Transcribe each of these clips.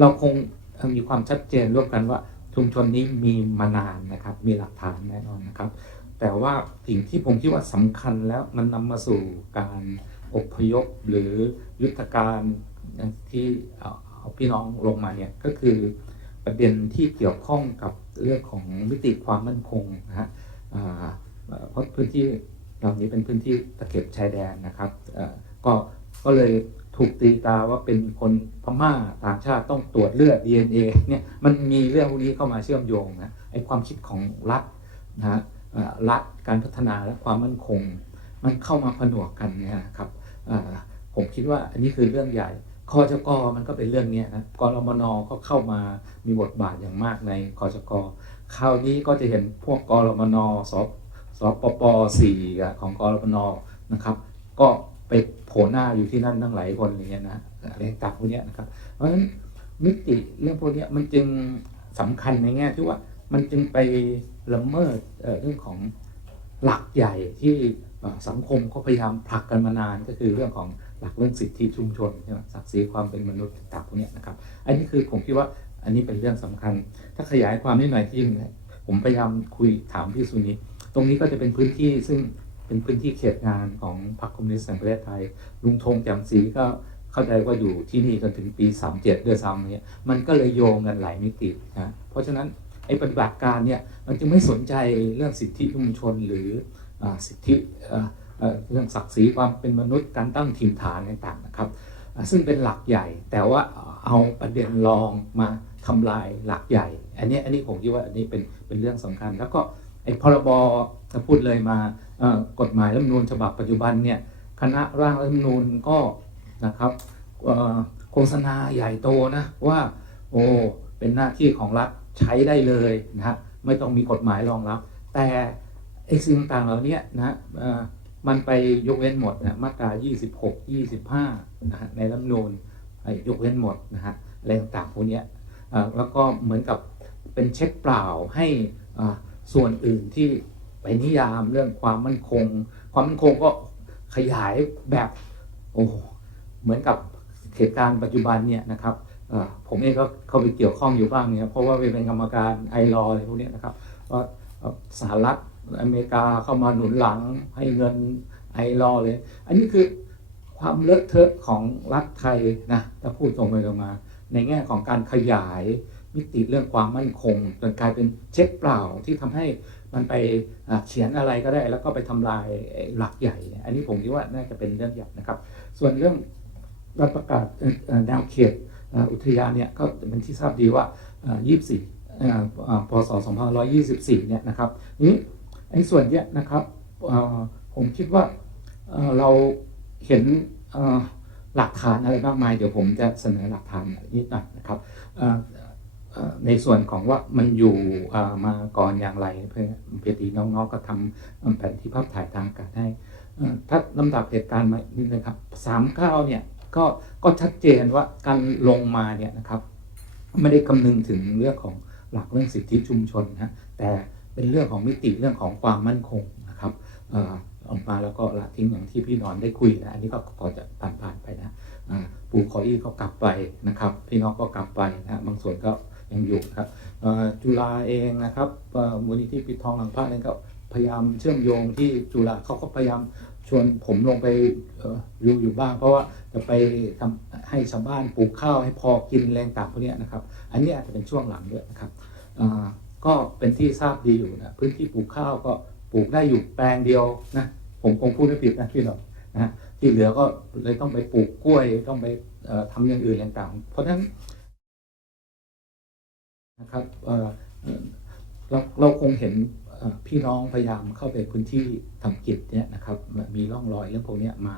เราคงมีความชัดเจนร่วมกันว่าชุมชนนี้มีมานานนะครับ มีหลักฐานแน่นอนนะครับ แต่ว่าสิ่งที่ผมคิดว่าสำคัญแล้วมันนำมาสู่การอพยพหรือยุทธการที่เอาพี่น้องลงมาเนี่ยก็คือประเด็นที่เกี่ยวข้องกับเรื่องของมิติความมั่นคงนะฮะเพราะพื้นที่เหล่านี้เป็นพื้นที่ตะเข็บชายแดนนะครับก็ก็เลย ถูกตีตาว่าเป็นคนพม่าต่างชาติต้องตรวจเลือด DNA เนี่ยมันมีเรื่องพวกนี้เข้ามาเชื่อมโยงนะไอ้ความคิดของรัฐนะรัฐการพัฒนาและความมั่นคง มันเข้ามาผนวกกันเนี่ยนะครับผมคิดว่าอันนี้คือเรื่องใหญ่คอจกมันก็เป็นเรื่องเนี้ยนะกรมนก็เข้ามามีบทบาทอย่างมากในคอจกคราวนี้ก็จะเห็นพวกกรมนสสปปสี่ของกรมนนะครับ ก็ไป โผล่หน้าอยู่ที่นั่นทั้งหลายคนอย่างเงี้ยนะอะไรต่างพวกเนี้ยนะครับ เพราะฉะนั้นมิติเรื่องพวกเนี้ยมันจึงสำคัญในแง่ที่ว่ามันจึงไปละเมิดเรื่องของหลักใหญ่ที่สังคมเขาพยายามผลักกันมานานก็คือเรื่องของหลักเรื่องสิทธิชุมชนใช่ไหมศักดิ์ศรีความเป็นมนุษย์ต่างพวกเนี้ยนะครับ อันนี้คือผมคิดว่าอันนี้เป็นเรื่องสำคัญ ถ้าขยายความนิดหน่อยที่ผมพยายามคุยถามพี่สุนิตรงนี้ก็จะเป็นพื้นที่ซึ่ง เป็นพื้นที่เขตงานของพรรคคอมมิวนิสต์แห่งประเทศไทย ลุงธงแจ่มศรีก็เข้าใจว่าอยู่ที่นี่จนถึงปี 37 ด้วยซ้ำเนี่ยมันก็เลยโยงกันหลายมิตินะเพราะฉะนั้นไอ้ปฏิบัติการเนี่ยมันจึงไม่สนใจเรื่องสิทธิชุมชนหรืออสิทธิเรื่องศักดิ์ศรีความเป็นมนุษย์การตั้งถิ่นฐานต่างๆนะครับ ซึ่งเป็นหลักใหญ่แต่ว่าเอาประเด็นรองมาทำลายหลักใหญ่ อันนี้อันนี้ผมคิดว่าอันนี้เป็นเป็นเรื่องสำคัญ แล้วก็ไอ้พรบ ถ้าพูดเลยมากฎหมายรัฐมนูญฉบับปัจจุบันเนี่ยคณะร่างรัฐมนูญก็นะครับโฆษณาใหญ่โตนะว่าโอ้เป็นหน้าที่ของรัฐใช้ได้เลยนะฮะไม่ต้องมีกฎหมายรองรับ แต่ไอ้สิ่งต่างเหล่านี้นะมันไปยกเว้นหมดนะมาตรา 26 25นะฮะในรัฐมนูญยกเว้นหมดนะฮะอะไรต่างๆพวกนี้แล้วก็เหมือนกับเป็นเช็คเปล่าให้ส่วนอื่นที่ นิยามเรื่องความมั่นคง ความมั่นคงก็ขยายแบบโอ้เหมือนกับเหตุการณ์ปัจจุบันเนี่ยนะครับผมเองก็เข้าไปเกี่ยวข้องอยู่บ้างเนี่ยเพราะว่าเป็นกรรมการไอรออะไรพวกนี้นะครับว่าสหรัฐอเมริกาเข้ามาหนุนหลังให้เงินไอรอเลย อันนี้คือความเลอะเทอะของรัฐไทยนะถ้าพูดตรงไปตรงมา ในแง่ของการขยายมิติเรื่องความมั่นคงจนกลายเป็นเช็คเปล่าที่ทำให้ มันไปเขียนอะไรก็ได้ แล้วก็ไปทำลายหลักใหญ่ อันนี้ผมคิดว่าน่าจะเป็นเรื่องใหญ่นะครับ ส่วนเรื่องรัฐประกาศแนวเขตอุทยานเนี่ยก็เป็นที่ทราบดีว่า 24 พศ 2524 เนี่ยนะครับนี้ไอ้ส่วนเนี้ยนะครับผมคิดว่าเราเห็นหลักฐานอะไรมากมาย เดี๋ยวผมจะเสนอหลักฐานนิดหน่อยนะครับ ในส่วนของว่ามันอยู่มาก่อนอย่างไรเพื่อเพื่อที่น้องๆก็ทำแผนที่ภาพถ่ายทางอากาศให้ถ้าลำดับเหตุการณ์มานิดนึงครับสามเก้าเนี่ยก็ก็ชัดเจนว่าการลงมาเนี่ยนะครับไม่ได้คำนึงถึงเรื่องของหลักเรื่องสิทธิชุมชนนะแต่เป็นเรื่องของมิติเรื่องของความมั่นคงนะครับเอ่อกมาแล้วก็ละทิ้งอย่างที่พี่นอนได้คุยนะอันนี้ก็พอจะผ่านผ่านๆไปนะปู่ขออี้ก็กลับไปนะครับ พี่น้องก็กลับไปนะบางส่วนก็ ยังอยู่ครับจุฬาเองนะครับมูลนิธิปิดทองหลังพระเองก็พยายามเชื่อมโยงที่จุฬาเขาก็พยายามชวนผมลงไปอยู่อยู่บ้าง เพราะว่าจะไปทำให้ชาวบ้านปลูกข้าวให้พอกินแรงต่างพวกนี้นะครับ อันนี้อาจจะเป็นช่วงหลังด้วยนะครับก็เป็นที่ทราบดีอยู่นะพื้นที่ปลูกข้าวก็ปลูกได้อยู่แปลงเดียวนะผมคงพูดไม่ผิดนะพี่หนองนะที่เหลือก็เลยต้องไปปลูกกล้วยต้องไปเอ่อทำอย่างอื่นต่างๆเพราะฉะนั้น นะครับเราเราคงเห็นพี่น้องพยายามเข้าไปพื้นที่ทำกิจเนี่ยนะครับมีร่องรอยเรื่องพวกนี้มา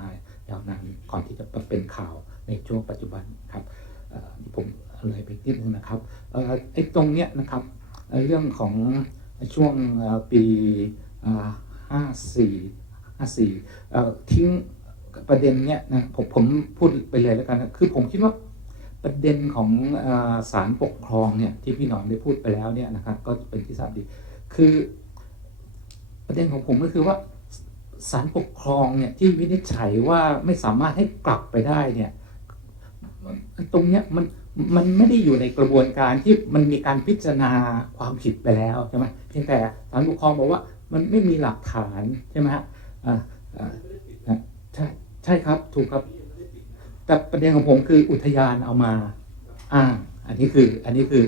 ยาวนานก่อนที่จะเป็นข่าวในช่วงปัจจุบันครับเอ่ผมเลยไปนิดนึงนะครับไอ้ตรงเนี้ยนะครับเรื่องของช่วงปีห้าสี่ห้าสี่ทิ้งประเด็นเนี้ยนะผมผมพูดไปเลยแล้วกันนะคือผมคิดว่า ประเด็นของศาลปกครองเนี่ยที่พี่หนอมได้พูดไปแล้วเนี่ยนะครับก็เป็นที่ทราบดี คือประเด็นของผมก็คือว่าศาลปกครองเนี่ยที่วินิจฉัยว่าไม่สามารถให้กลับไปได้เนี่ยตรงเนี้ยมันมันไม่ได้อยู่ในกระบวนการที่มันมีการพิจารณาความผิดไปแล้วใช่ไหมเพียงแต่ศาลปกครองบอกว่ามันไม่มีหลักฐานใช่ไหมฮะใช่ใช่ครับถูกครับ แต่ประเด็นของผมคืออุทยานเอามาอ้าง อันนี้คืออันนี้คือ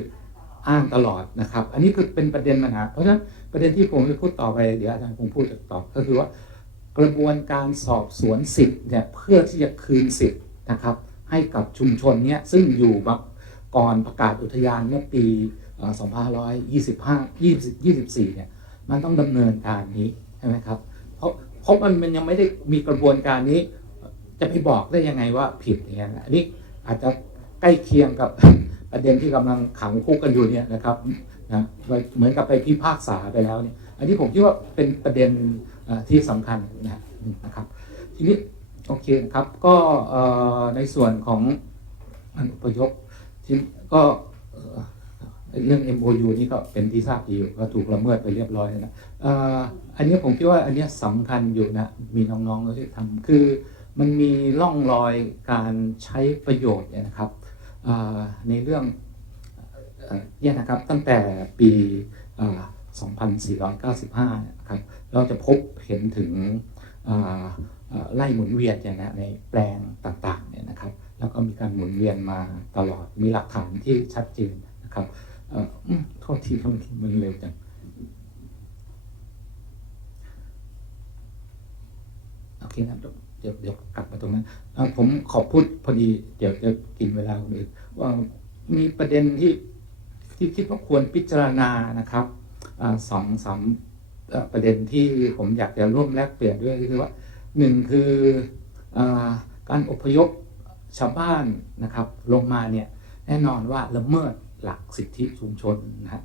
อ้างตลอดนะครับ อันนี้คือเป็นประเด็นปัญหาเพราะฉะนั้นประเด็นที่ผมจะพูดต่อไปเดี๋ยวอาจารย์คงพูดต่อก็คือว่ากระบวนการสอบสวนสิทธิ์เนี่ยเพื่อที่จะคืนสิทธิ์นะครับ ให้กับชุมชนเนี่ยซึ่งอยู่มาก่อนประกาศอุทยานเมื่อปีเอ่อ2525 20 24 เนี่ยมันต้องดำเนินการนี้ใช่ไหมครับเพราะเพราะมันมันยังไม่ได้มีกระบวนการนี้ จะไปบอกได้ยังไงว่าผิดเงี้ยอันนี้อาจจะใกล้เคียงกับประเด็นที่กำลังขังคุกกันอยู่เนี่ยนะครับนะเหมือนกับไปพิพากษาไปแล้วเนี่ย อันนี้ผมคิดว่าเป็นประเด็นที่สำคัญนะนะครับ ทีนี้โอเคครับก็ในส่วนของอนุปยพที่ก็เอ่อเรื่อง MOU นี่ก็เป็นที่ทราบดีอยู่ก็ถูกละเมิดไปเรียบร้อยแล้วนะอ,อันนี้ผมคิดว่าอันนี้สำคัญอยู่นะ มีน้องๆที่ทำคือ มันมีร่องรอยการใช้ประโยชน์เนี่ยนะครับในเรื่องเนี่ยนะครับตั้งแต่ปีเอ่อ2495นะครับเราจะพบเห็นถึงไล่หมุนเวียนอย่างนะในแปลงต่างๆเนี่ยนะครับ แล้วก็มีการหมุนเวียนมาตลอดมีหลักฐานที่ชัดเจนนะครับโทษทีทษทีมันเร็วจังโอเคนะ เดี๋ยวเดี๋ยวกลับมาตรงนั้นผมขอพูดพอดี เดี๋ยวจะกินเวลาคนอื่นว่ามีประเด็นที่ที่คิดว่าควรพิจารณานะครับอสองสามประเด็นที่ผมอยากจะร่วมแลกเปลี่ยนด้วยก็คือว่าหนึ่งคืออการอพยพชาวบ้านนะครับ ลงมาเนี่ยแน่นอนว่าละเมิดหลักสิทธิชุมชนนะฮะ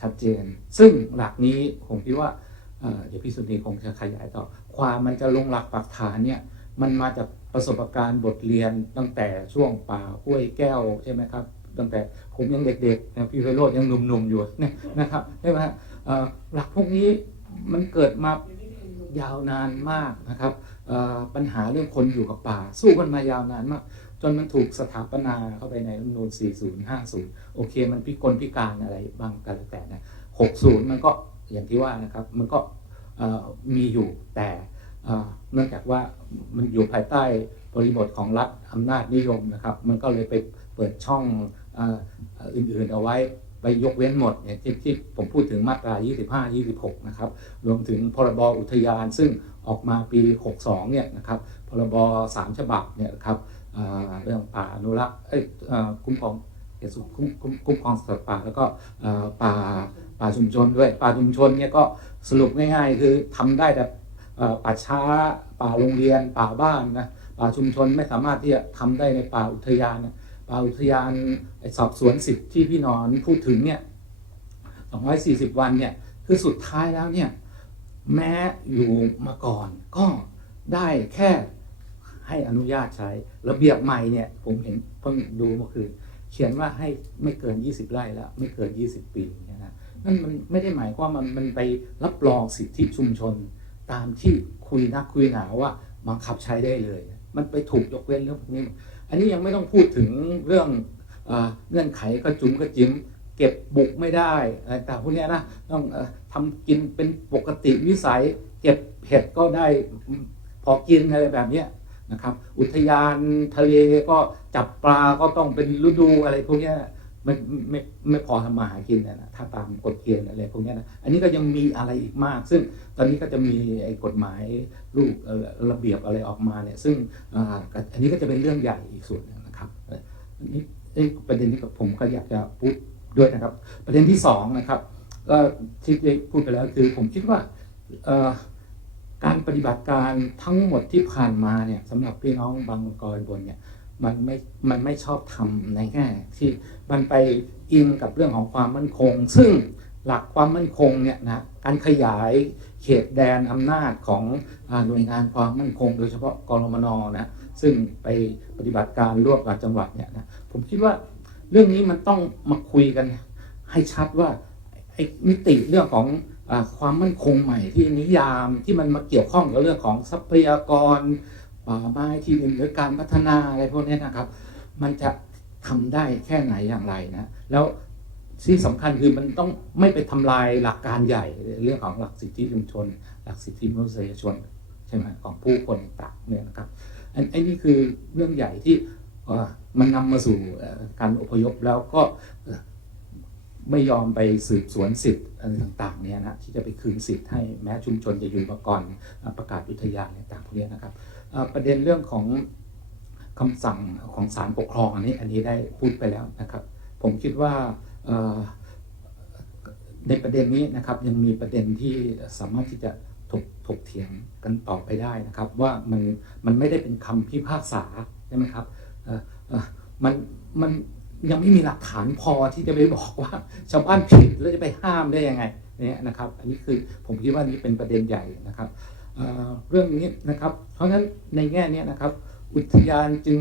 ชัดเจน ซึ่งหลักนี้ผมคิดว่า เดี๋ยวพี่สุนีคงจะขยายต่อ ความมันจะลงหลักปักฐานเนี่ยมันมาจากประสบการณ์บทเรียนตั้งแต่ช่วงป่าห้วยแก้วใช่ไหมครับ ตั้งแต่ผมยังเด็กๆนะพี่ไพโรจน์ยังหนุ่มๆอยู่เนี่ยนะครับใช่ไหมหลักพวกนี้มันเกิดมายาวนานมากนะครับปัญหาเรื่องคนอยู่กับป่า สู้กันมายาวนานมาก จนมันถูกสถาปนาเข้าไปในรัฐมนูญ40 50 โอเค มันพิกลพิการอะไรบางกันแล้วแต่นะ60 มันก็ อย่างที่ว่านะครับ มันก็มีอยู่แต่เนื่องจากว่ามันอยู่ภายใต้บริบทของรัฐอำนาจนิยมนะครับ มันก็เลยไปเปิดช่องอ,อื่นๆเอาไว้ไปยกเว้นหมดเนี่ยที่ที่ผมพูดถึงมาตรา 25 26 นะครับ รวมถึงพรบอุทยานซึ่งออกมาปี 62 เนี่ยนะครับ พรบ 3 ฉบับเนี่ยครับเรื่องป่าอนุรักษ์เอ่อคุ้มครองเขตสุขคุ้มครองสัตว์ป่าแล้วก็ป่า ป่าชุมชนด้วย ป่าชุมชนเนี่ยก็สรุปง่าย ๆ คือทำได้แต่ป่าช้า ป่าโรงเรียน ป่าบ้านนะป่าชุมชนไม่สามารถที่จะทำได้ในป่าอุทยานป่าอุทยานสอบสวนสิทธิ์ที่พี่นอนพูดถึงเนี่ย240 วันเนี่ยคือสุดท้ายแล้วเนี่ยแม้อยู่มาก่อนก็ได้แค่ให้อนุญาตใช้ระเบียบใหม่เนี่ยผมเห็นเพิ่งดูเมื่อคืนเขียนว่าให้ไม่เกิน 20 ไร่แล้ว ไม่เกิน 20 ปีเนยนะ นั่นมันไม่ได้หมายความมันมันไปรับรองสิทธิชุมชน ตามที่คุยนักคุยหนาว่าบังคับใช้ได้เลย มันไปถูกยกเว้นเรื่องพวกนี้ อันนี้ยังไม่ต้องพูดถึงเรื่องเอ่อเงื่อนไขกระจุมกระจิ้มเก็บบุกไม่ได้อะไรต่พวกเนี้ยนะต้องอ่อทำกินเป็นปกติวิสัย เก็บเห็ดก็ได้พอกินอะไรแบบนี้นะครับ อุทยานทะเลก็จับปลาก็ต้องเป็นฤดูอะไรพวกเนี้ย ไม่ไม่ไม่พอทำมาหากินนะนะถ้าตามกฎเกณฑ์อะไรพวกนี้นะอันนี้ก็ยังมีอะไรอีกมาก ซึ่งตอนนี้ก็จะมีไอ้กฎหมายลูกระเบียบอะไรออกมาเนี่ย ซึ่งอ่าอันนี้ก็จะเป็นเรื่องใหญ่อีกส่วนหนึงนะครับอันนี้ประเด็นนี้กับผมก็อยากจะพูดด้วยนะครับ ประเด็นที่สองนะครับก็ที่ได้พูดไปแล้วคือผมคิดว่าการปฏิบัติการทั้งหมดที่ผ่านมาเนี่ยสำหรับพี่น้องบางกอยบนเนี่ย มันไม่มันไม่ชอบทำในแง่ที่มันไปอิงกับเรื่องของความมั่นคง ซึ่งหลักความมั่นคงเนี่ยนะการขยายเขตแดนอำนาจของหน่วยงานความมั่นคง โดยเฉพาะกรมนนะซึ่งไปปฏิบัติการร่วมกับจังหวัดเนี่ยนะผมคิดว่าเรื่องนี้มันต้องมาคุยกัน ให้ชัดว่าไอ้มิติเรื่องของอความมั่นคงใหม่ที่นิยามที่มันมาเกี่ยวข้องกับเรื่องของทรัพยากร ป่าไม้ที่ดินหรือการพัฒนาอะไรพวกนี้นะครับ มันจะทำได้แค่ไหนอย่างไรนะ แล้วที่สำคัญคือมันต้องไม่ไปทำลายหลักการใหญ่เรื่องของหลักสิทธิชุมชน หลักสิทธิมนุษยชนใช่ไหมของผู้คนต่างเนี่ยนะครับ อันอันนี้คือเรื่องใหญ่ที่มันนำมาสู่การอพยพแล้วก็ ไม่ยอมไปสืบสวนสิทธิ์อะไรต่างๆเนี่ยนะที่จะไปคืนสิทธิ์ให้แม้ชุมชนจะอยู่มาก่อนประกาศอุทยานอะไรต่างๆพวกนี้นะครับประเด็นเรื่องของคำสั่งของศาลปกครองอันนี้อันนี้ได้พูดไปแล้วนะครับ ผมคิดว่าในประเด็นนี้นะครับยังมีประเด็นที่สามารถที่จะถกถกเถียงกันต่อไปได้นะครับ ว่ามันมันไม่ได้เป็นคำพิพากษาใช่ไหมครับมันมัน ยังไม่มีหลักฐานพอที่จะไปบอกว่าชาวบ้านผิดแล้วจะไปห้ามได้ยังไงเนี่ยนะครับ อันนี้คือผมคิดว่านี่เป็นประเด็นใหญ่นะครับเเรื่องนี้นะครับ เพราะฉะนั้นในแง่นี้นะครับ อุทยานจึง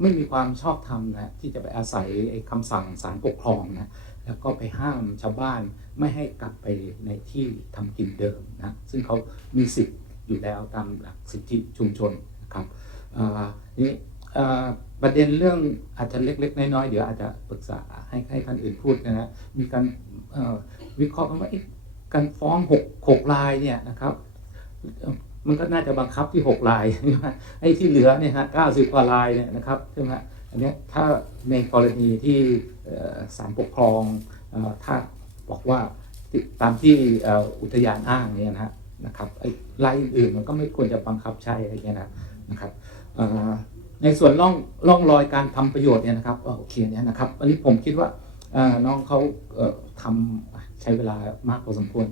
ไม่มีความชอบธรรมนะที่จะไปอาศัยไอ้คำสั่งศาลปกครองนะแล้วก็ไปห้ามชาวบ้านไม่ให้กลับไปในที่ทำกินเดิมนะซึ่งเขามีสิทธิ์อยู่แล้วตามหลักสิทธิชุมชนนะครับนี่ ประเด็นเรื่องอาจจะเล็ก ๆ น้อยๆเดี๋ยวอาจจะปรึกษาให้ให้ท่านอื่นพูดนะฮะมีการวิเคราะห์กันว่าการฟ้องหกหกรายเนี่ยนะครับมันก็น่าจะบังคับที่หกรายใช่ไหมไอ้ที่เหลือเนี่ยฮะ90กว่าลายเนี่ยนะครับใช่ไหมอันนี้ถ้าในกรณีที่ศาลปกครองอถ้าบอกว่าตามที่อุทยานอ้างเนี่ยนะฮะนะครับไอ้รายอื่นๆมันก็ไม่ควรจะบังคับใช้อะไรเงี้ยนะนะครับอ่อ ในส่วนร่องร่องรอยการทำประโยชน์เนี่ยนะครับโอเคเนี่ยนะครับอันนี้ผมคิดว่าน้องเขาเอ่อทำใช้เวลามากพอสมควร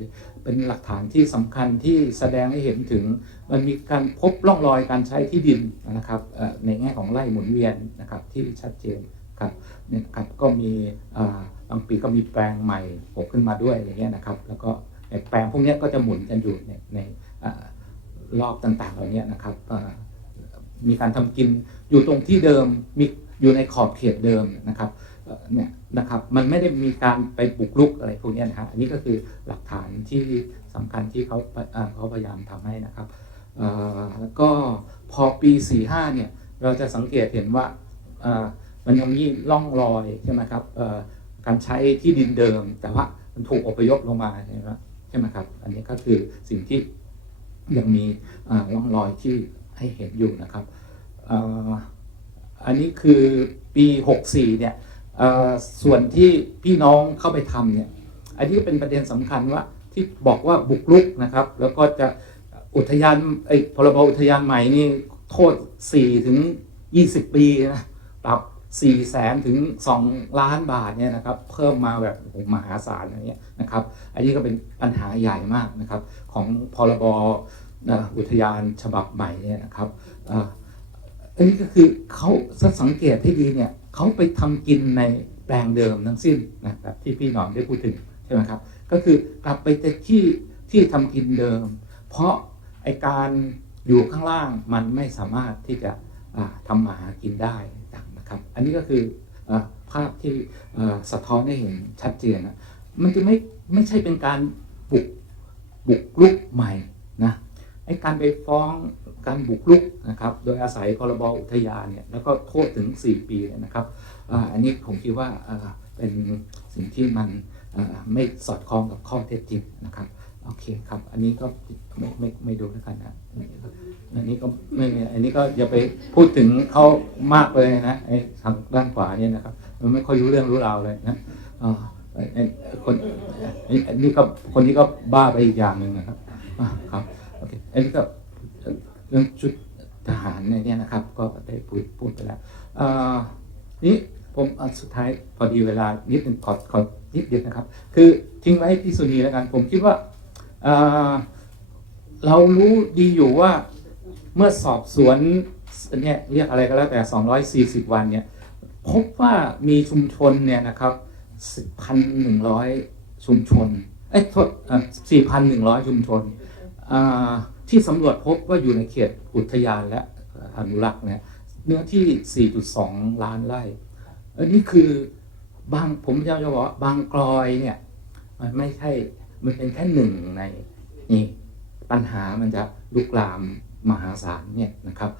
เป็นหลักฐานที่สำคัญที่แสดงให้เห็นถึง มันมีการพบร่องรอยการใช้ที่ดินนะครับในแง่ของไร่หมุนเวียนนะครับที่ชัดเจนครับเนี่ยครับก็มีบางปีก็มีแปลงใหม่โผล่ขึ้นมาด้วยอย่างเงี้ยนะครับ แล้วก็แปลงพวกนี้ก็จะหมุนกันอยู่ในในอ่ารอบต่างๆเหล่านี้นะครับมีการทำกิน อยู่ตรงที่เดิมมีอยู่ในขอบเขตเดิมนะครับเนี่ยนะครับมันไม่ได้มีการไปบุกรุกอะไรพวกนี้นะฮะอันนี้ก็คือหลักฐานที่สำคัญที่เขาเขาพยายามทำให้นะครับแล้วก็พอปี 45เนี่ยเราจะสังเกตเห็นว่ามันยังมีร่องรอยใช่ไหมครับการใช้ที่ดินเดิม แต่ว่ามันถูกอพยพลงมาใช่ไหมครับใช่ไหมครับ อันนี้ก็คือสิ่งที่ยังมีอ่าร่องรอยที่ให้เห็นอยู่นะครับ อันนี้คือปี 64 เนี่ยเอ่อส่วนที่พี่น้องเข้าไปทำเนี่ย อันนี้ก็เป็นประเด็นสำคัญว่าที่บอกว่าบุกรุกนะครับ แล้วก็จะอุทยานไอ้พรบอุทยานใหม่นี่โทษ 4 ถึง 20 ปีนะปรับ4แสนถึง 2 ล้านบาทเนี่ยนะครับ เพิ่มมาแบบมหาศาลอะไรเงี้ยนะครับ อันนี้ก็เป็นปัญหาใหญ่มากนะครับ ของพรบอุทยานฉบับใหม่เนี่ยนะครับ อันนี้ก็คือเขาถ้าสังเกตให้ดีเนี่ยเขาไปทำกินในแปลงเดิมทั้งสิ้นนะครับที่พี่หนอมได้พูดถึงใช่ไหมครับ ก็คือกลับไปแต่ที่ที่ทำกินเดิม เพราะไอการอยู่ข้างล่างมันไม่สามารถที่จะอ่าทำมาหากินได้ต่างนะครับ อันนี้ก็คืออภาพที่สะท้อนให้เห็นชัดเจนนะมันจะไม่ไม่ใช่เป็นการบุกบุกรุกใหม่นะไอการไปฟ้อง การบุกรุกนะครับโดยอาศัยพรบอุทยานเนี่ยแล้วก็โทษถึง 4 ปีเนี่ยนะครับอันนี้ผมคิดว่าเป็นสิ่งที่มันไม่สอดคล้องกับข้อเท็จจริงนะครับโอเคครับ อันนี้ก็ไม่ไม่ไม่ดูแล้วกันนะอันนี้ก็ไม่อันนี้ก็อย่าไปพูดถึงเขามากเลยนะไอ้ทางด้านขวาเนี่ยนะครับ มันไม่ค่อยรู้เรื่องรู้ราวเลยนะคนอันนี้ก็คนนี้ก็บ้าไปอีกอย่างหนึ่งนะครับอ่าครับโอเคอันนี้ก็ เรื่องชุดทหารเนี่ยนะครับ ก็ได้พูดพูดไปแล้วนี่ผมอะสุดท้ายพอดีเวลานิดหนึ่งขอขอนิดเดียวนะครับ คือทิ้งไว้ให้พี่สุนีแล้วกัน ผมคิดว่าเรารู้ดีอยู่ว่าเมื่อสอบสวนเนี่ยเรียกอะไรก็แล้วแต่ 240 วันเนี่ยพบว่ามีชุมชนเนี่ยนะครับ1,100ชุมชน เอ้ยโทษเอ่อ4,100ชุมชนอ่า ที่สำรวจพบว่าอยู่ในเขตอุทยานและอนุรักษ์เนี่ยเนื้อที่ 4.2 ล้านไร่อันนี้คือบางผมจะจะบอกว่าบางกลอยเนี่ยมันไม่ใช่มันเป็นแค่หนึ่งในนี่ปัญหามันจะลุกลามมหาศาลเนี่ยนะครับ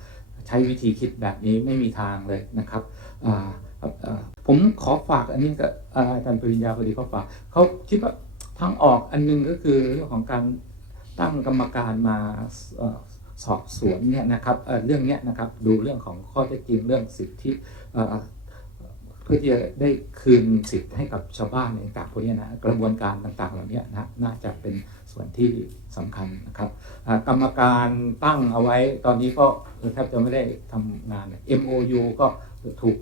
ใช้วิธีคิดแบบนี้ไม่มีทางเลยนะครับผมขอฝากอันนี้กับอาจารย์ปริญญาพอดีเขาฝากเขาคิดว่าทางออกอันหนึงก็คือเรื่องของการ ตั้งกรรมการมาสอบสวนเนี่ยนะครับเรื่องนี้นะครับดูเรื่องของข้อเท็จจริงเรื่องสิทธิเพื่อที่จะได้คืนสิทธิ์ให้กับชาวบ้านในต่างๆพวกนี้นะกระบวนการต่างๆเหล่านี้นะน่าจะเป็นส่วนที่สำคัญนะครับกรรมการตั้งเอาไว้ตอนนี้ก็แทบจะไม่ได้ทำงาน MOU ก็ถูก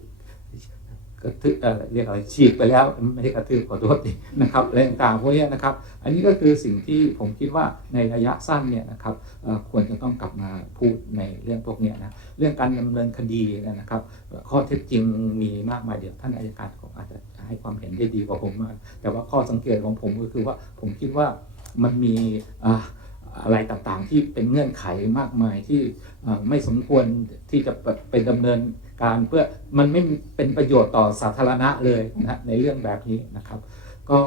กระทึกเอ่อเรียกอะไรฉีกไปแล้วไม่ได้กระทืบขอโทษนะครับอะไรต่างๆพวกนี้นะครับ อันนี้ก็คือสิ่งที่ผมคิดว่าในระยะสั้นเนี่ยนะครับควรจะต้องกลับมาพูดในเรื่องพวกนี้นะเรื่องการดำเนินคดีนะครับ ข้อเท็จจริงมีมากมายเดี๋ยวท่านอายการคงอาจจะให้ความเห็นได้ดีกว่าผมมากแต่ว่าข้อสังเกตของผมก็คือว่าผมคิดว่ามันมีอะไรต่างๆ ที่เป็นเงื่อนไขมากมายที่ไม่สมควรที่จะเป็นดำเนิน การเพื่อมันไม่เป็นประโยชน์ต่อสาธารณะเลยนะในเรื่องแบบนี้นะครับ ก็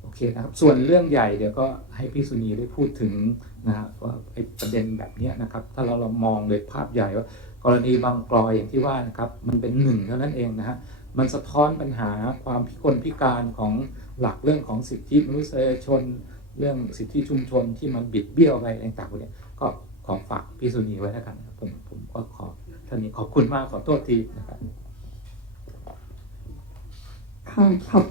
โอเคนะครับส่วนเรื่องใหญ่เดี๋ยวก็ให้พี่สุนีได้พูดถึงนะฮะว่าไอ้ประเด็นแบบนี้นะครับ ถ้าเราเรามองโดยภาพใหญ่ว่ากรณีบางกลอยอย่างที่ว่านะครับ มันเป็นหนึ่งเท่านั้นเองนะฮะมันสะท้อนปัญหาความพิกลพิการของหลักเรื่องของสิทธิมนุษยชน เรื่องสิทธิชุมชนที่มันบิดเบี้ยวไปอะไรต่างๆพวกเนี้ยก็ของฝากพี่สุนีไว้แล้วกันผมผมก็ขอ ท่านนี้ขอบคุณมากขอโทษทีนะครับ ค่ะขอบคุณ